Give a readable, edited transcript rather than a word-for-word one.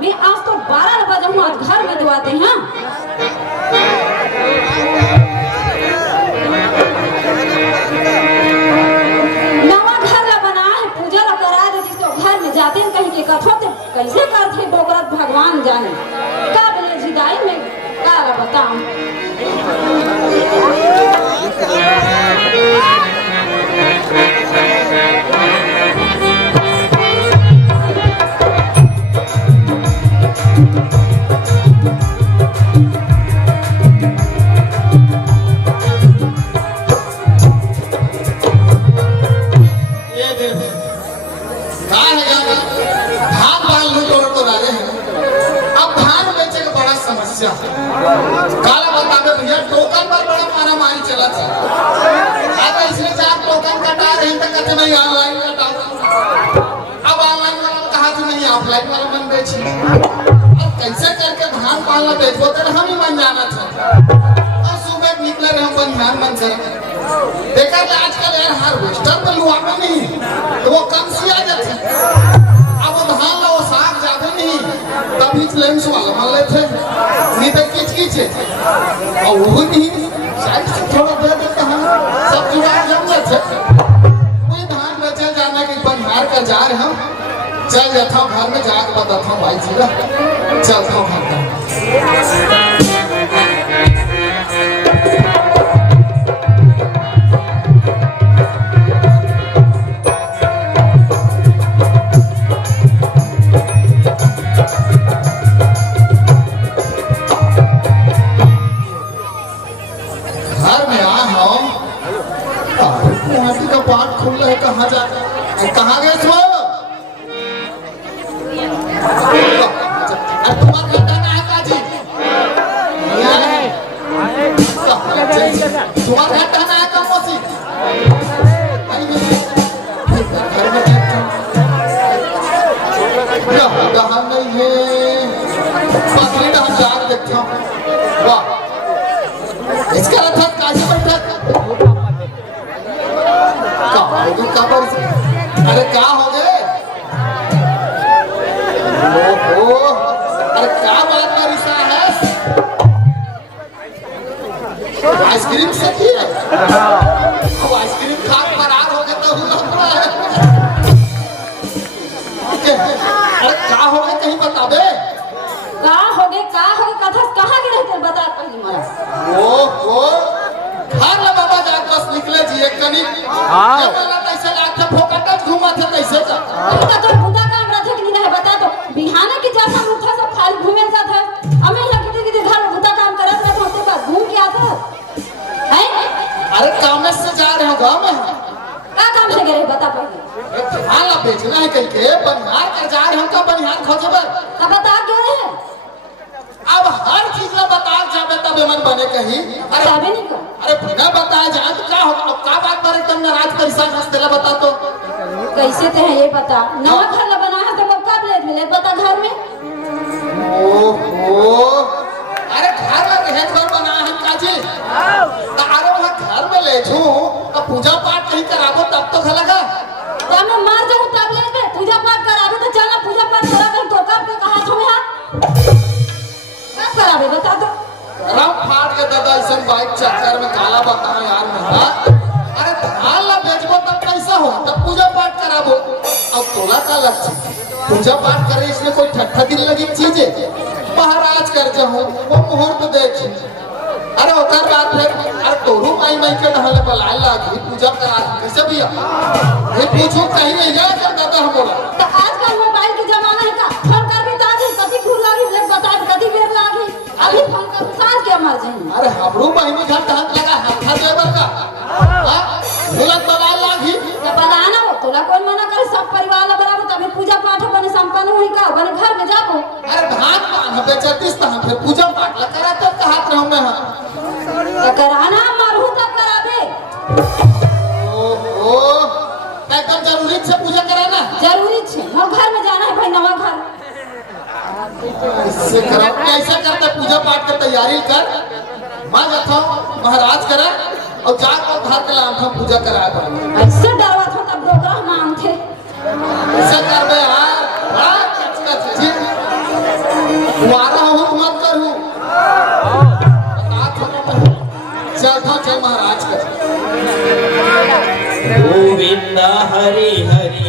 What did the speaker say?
मैं आज तो 12 बजे हूँ, आज घर में दुआते हैं। नवा घर ला बना है, पूजा ला करा देती तो घर में जाते हैं कहीं के कथो ते कैसे करते बोगरत भगवान जाने का बोले जिदाई में का बताऊं। काला बतावे भैया टोकन पर बड़ा मारा मारी चला था। अब इसलिए चार टोकन कटा रहे तो कहते नहीं ऑनलाइन कटाओ। अब ऑनलाइन वाला कहा कि नहीं ऑफलाइन वाला मन बेची। अब कैसे करके धान पालना बेचो तो हम ही मन जाना था। और सुबह निकले रहे हम ध्यान मन से देखा कि आजकल यार हार्वेस्टर तो लुआना नहीं तो वो कम सी आ जाती। अब वो धान ला वो साग जाते नहीं तभी लेंस वाला मान लेते नहीं तो किच है और वो नहीं साइड से थोड़ा दे देता हम सब जुड़ा जम जाते। कोई धान बचे जाना कि बनिहार का जा रहे हम चल जाता हूँ घर में जाके बताता हूँ भाई जी चलता हूँ घर में। कहाँ जा कहाँ गए सो तुम्हारा घर कहाँ है काजी तुम्हारा घर कहाँ है कमोसी कहाँ नहीं है पत्नी का हम जाकर देखता हूँ। वाह इसका रथ काजी बैठा अरे क्या हो गए अरे क्या बात का रिश्ता है आइसक्रीम से की है अब आइसक्रीम खा फरार हो गए तो अरे क्या हो गए कहीं बताबे का हो गए कथा कहाँ के रहते बता पहले मारा ओ हर बाबा जाके बस निकले जी एक कनी कैसे लाते फोकट घूमा थे कैसे जा तो बुदा काम रथे कि नहीं बता तो बिहाना की जैसा उठा सब खाली घूमे साथ है हमें यहाँ कितने घर में बुदा काम करत रहे होते पास घूम के आता है। अरे काम से जा रहे हो गांव में का काम से गए बता पहले हां ला बेचना है कहीं के बनिहार कर जा रहे हो का बनिहार खोजबर का बता क्यों रहे अब हर चीज में बता जाबे तब मन बने कहीं अरे अबे नहीं कर अरे बिना बताया जाए तो क्या होगा अब का बात पर एकदम नाराज परेशान हंस देला बता तो कैसे ते है ये बता नवा घर ला बना है तो लोग कब ले मिले बता घर में ओहो अरे घर में कहे घर बना है काजी तो अरे वहां घर में ले छू तो पूजा पाठ कहीं कराबो तब तो घर लगा तो मैं मार जाऊं तब ले के पूजा पाठ कराबे तो चला पूजा पाठ करा कर तो कब के कहा छो हां कब कराबे बता तो रम फाड़ के दादा ऐसा बाइक चक्कर में काला बता यार मेरा अरे धान ला बेचबो तब कैसा हो तब पूजा पाठ कराबो अब तोला का लक्ष्य पूजा पाठ करे इसमें कोई ठट्ठा दिन लगी चीज है महाराज कर जाऊं वो मुहूर्त देख अरे ओकर बात फिर अरे तोरू माई के ढहल बलाल लागी पूजा करा कैसे भैया ये पूछो कहीं नहीं जा कर दादा हम बोला तो आजकल मोबाइल के जमाना है का फोन कर भी ताजे कभी घूर लागी ले बता कभी बेर लागी अभी फोन कर साथ क्या मर जाए अरे हमरू बहिनी घर हाथ लगा हाथ देवर का हां मिलत बलाल लागी तो बनाना हो तोला कौन मना करे सब परिवार ला बराबर तभी पूजा पाठ बने संपन्न हुई का बने घर में जाबो अरे धान पान बेचतीस त फिर पूजा पाठ ला करा तब कहात रहूं मैं हां तो कराना मारू तब कराबे ओहो एकदम जरूरी से पूजा कराना जरूरी छे मोर घर में जाना है भाई नवा घर इससे करा कैसे करते पूजा पाठ की तैयारी कर मां जाता महाराज करे और जाकर घर के लाम पूजा कराया कर ऐसे डरवा था तब डोकरा मांग थे ऐसे कर बे यार हां वारा हो मत करूं चौथा चल महाराज का गोविंदा हरि हरि